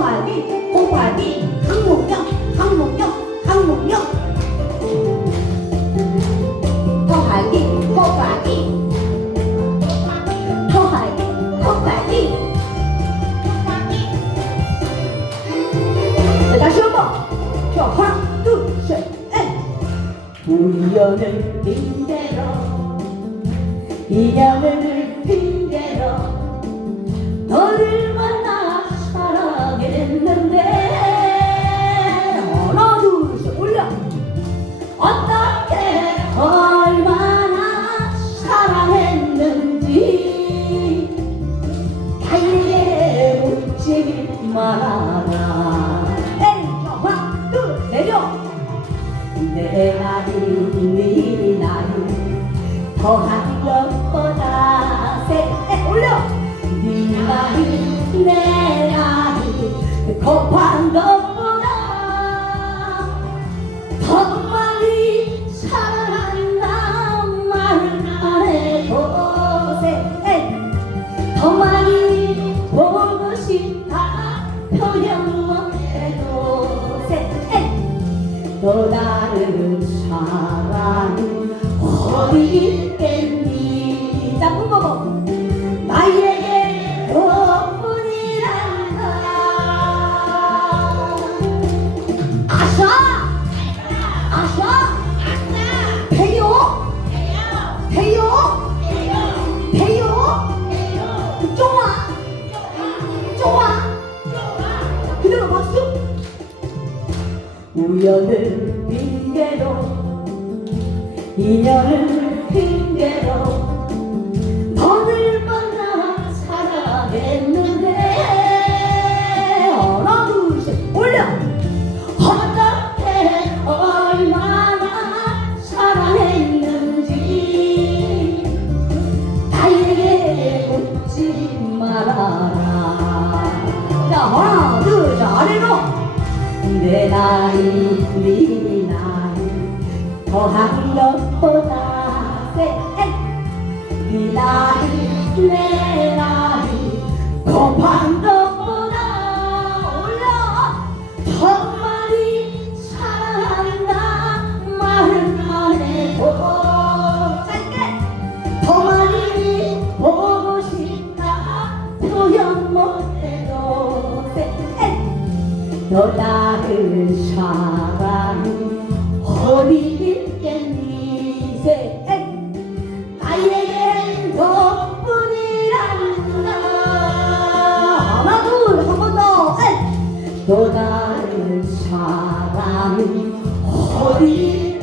홍알비 강목령 강목령 강목령 홍알비 홍알비 홍알비 홍알비 자, 다시 한번. 자 하나 둘셋넷. 우연을 핑계로 인연을 말아라 에이 하나 둘 내려 내 나이 네 나이 더한 것보다. 세 올려. 네 나이 내 나이 곱한 것 또 다른 사랑이 어디 있겠니 나쁜 거고 나에게 너뿐이란다 아싸 아싸 배요 우연을 핑계로 인연을 핑계로 너를 만나 살아냈는데. 하나 둘셋 올려! 어떻게 얼마나 사랑했는지 나에게 묻지 말아라. 자 하나 둘셋 아래로 내 나이 네 나이 더한 것보다 세네 나이 내 나이 곱한 것 너 다른 사랑이 어디 있겠니 세 나에겐 너뿐이란다. 하나 둘한 번더또 다른 사랑이 어디